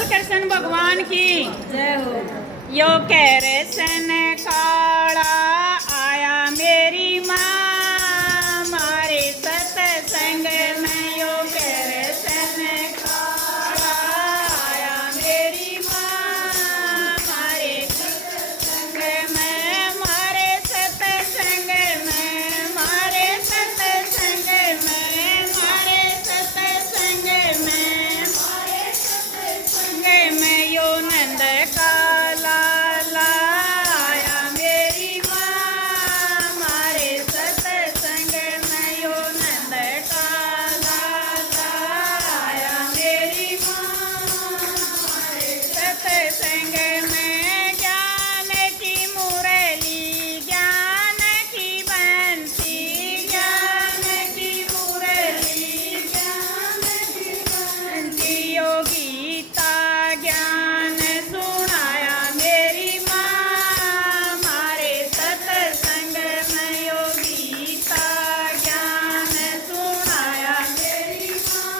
बोल कृष्ण भगवान की जय हो। यो कृष्ण काला आया मेरी माँ मारे सत्संग में। यो कृष्ण काला आया मेरी माँ मारे सत्संग में, मारे सत्संग में, मारे सत्संग में, मारे सत्संग में, मारे सत्संग में। यो नंद का लाला आया मेरी माँ मारे सत्संग में। यो नंद का लाला आया मेरी माँ मारे सत्संग में। ज्ञान की मुरली ज्ञान की बंसी, ज्ञान की मुरली ज्ञान की बंसी। यो गीता ज्ञान सुनाया मेरी माँ मारे सत्संग में। यो गीता ज्ञान सुनाया मेरी माँ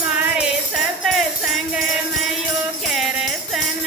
मारे सत्संग में। यो कृष्ण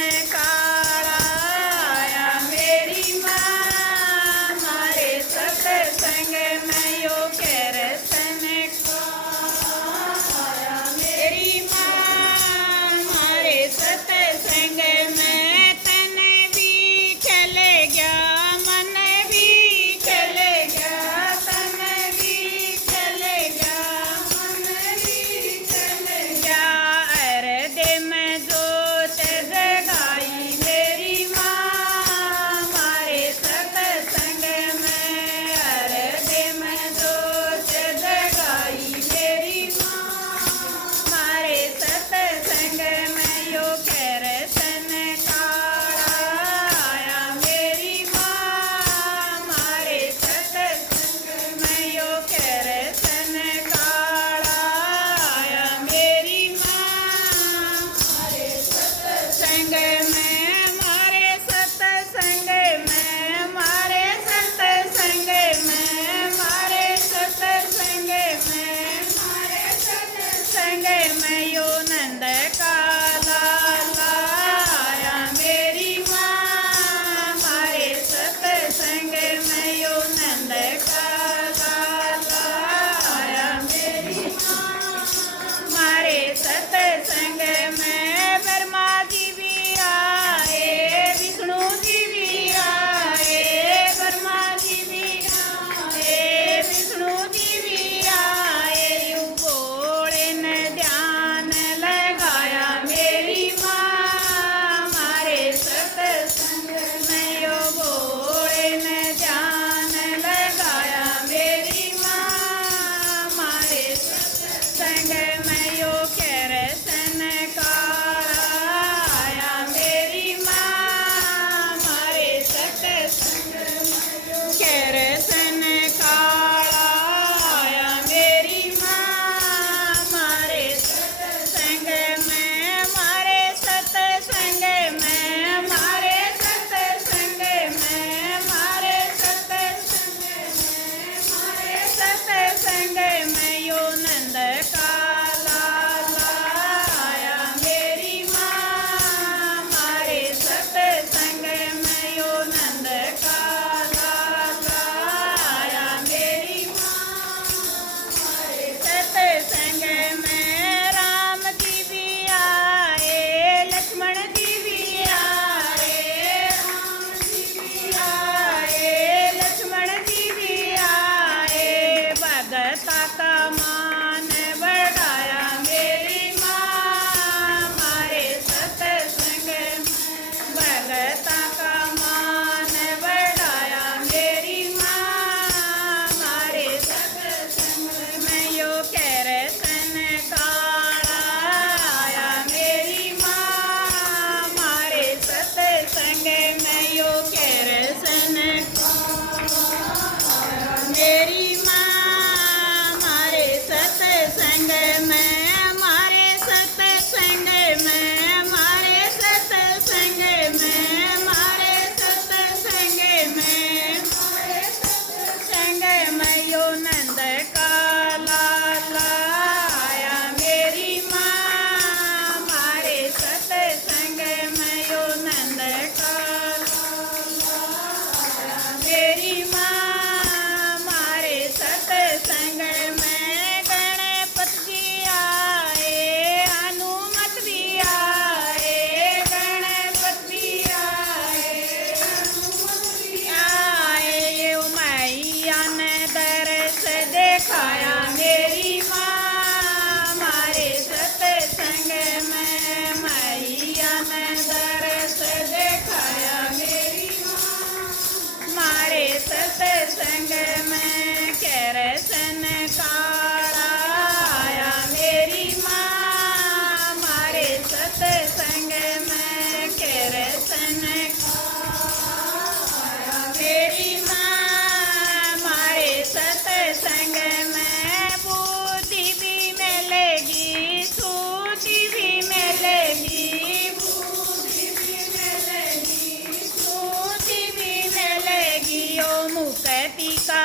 रहती का